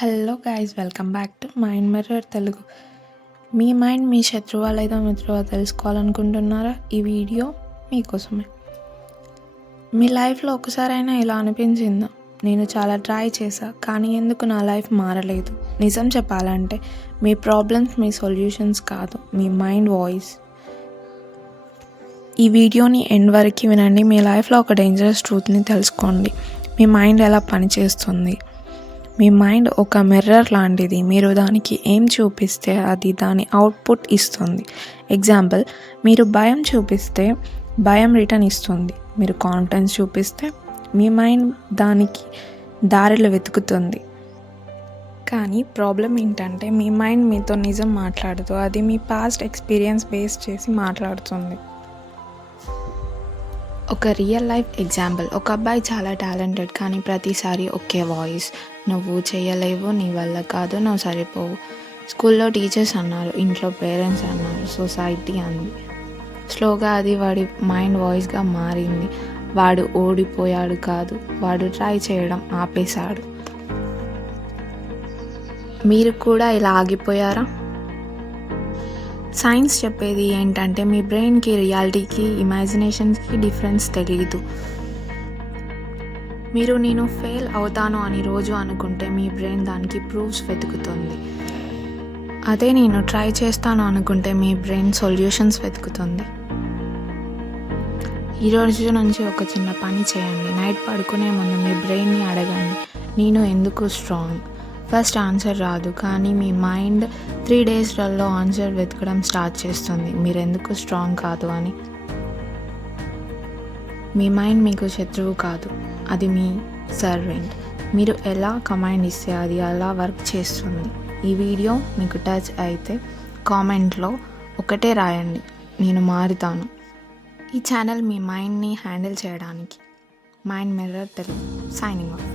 Hello guys, welcome back to mind mirror Telugu. మీ mind మీ శత్రువా లేదా మిత్రువా తెలుసుకోవాలనుకుంటున్నారా? ఈ వీడియో మీకోసమే. మీ లైఫ్లో ఒకసారైనా ఇలా అనిపించిందా? నేను చాలా ట్రై చేశా, కానీ ఎందుకు నా లైఫ్ మారలేదు? నిజం చెప్పాలంటే మీ ప్రాబ్లమ్స్ మీ సొల్యూషన్స్ కాదు, మీ మైండ్ వాయిస్. ఈ వీడియోని ఎండ్ వరకు వినండి. మీ లైఫ్లో ఒక డేంజరస్ ట్రూత్ని తెలుసుకోండి. మీ మైండ్ ఎలా పనిచేస్తుంది. మీ మైండ్ ఒక మిర్రర్ లాంటిది. మీరు దానికి ఏం చూపిస్తే అది దాని అవుట్పుట్ ఇస్తుంది. ఎగ్జాంపుల్, మీరు భయం చూపిస్తే భయం రిటర్న్ ఇస్తుంది. మీరు కాన్ఫిడెన్స్ చూపిస్తే మీ మైండ్ దానికి దారిలో వెతుకుతుంది. కానీ ప్రాబ్లం ఏంటంటే మీ మైండ్ మీతో నిజం మాట్లాడుతూ అది మీ పాస్ట్ ఎక్స్పీరియన్స్ బేస్ చేసి మాట్లాడుతుంది. ఒక రియల్ లైఫ్ ఎగ్జాంపుల్, ఒక అబ్బాయి చాలా టాలెంటెడ్, కానీ ప్రతిసారి ఒకే వాయిస్, నువ్వు చేయలేవు, నీ వల్ల కాదు, నువ్వు సరిపోవు. స్కూల్లో టీచర్స్ అన్నారు, ఇంట్లో పేరెంట్స్ అన్నారు, సొసైటీ అంది. స్లోగా అది వాడి మైండ్ వాయిస్గా మారింది. వాడు ఓడిపోయాడు కాదు, వాడు ట్రై చేయడం ఆపేశాడు. మీరు కూడా ఇలా ఆగిపోయారా? సైన్స్ చెప్పేది ఏంటంటే మీ బ్రెయిన్కి రియాలిటీకి ఇమాజినేషన్స్కి డిఫరెన్స్ తెలియదు. మీరు నేను ఫెయిల్ అవుతాను అని రోజు అనుకుంటే మీ బ్రెయిన్ దానికి ప్రూఫ్స్ వెతుకుతుంది. అదే నేను ట్రై చేస్తాను అనుకుంటే మీ బ్రెయిన్ సొల్యూషన్స్ వెతుకుతుంది. ఈరోజు నుంచి ఒక చిన్న పని చేయండి. నైట్ పడుకునే ముందు మీ బ్రెయిన్ని అడగండి, నేను ఎందుకు స్ట్రాంగ్? ఫస్ట్ ఆన్సర్ రాదు, కానీ మీ మైండ్ 3 డేస్లలో ఆన్సర్ వెతకడం స్టార్ట్ చేస్తుంది, మీరు ఎందుకు స్ట్రాంగ్ కాదు అని. మీ మైండ్ మీకు శత్రువు కాదు, అది మీ సర్వెంట్. మీరు ఎలా కమాండ్ ఇస్తే అది అలా వర్క్ చేస్తుంది. ఈ వీడియో మీకు టచ్ అయితే కామెంట్లో ఒకటే రాయండి, నేను మారుతాను. ఈ ఛానల్ మీ మైండ్ని హ్యాండిల్ చేయడానికి. Mind mirror Telugu signing off.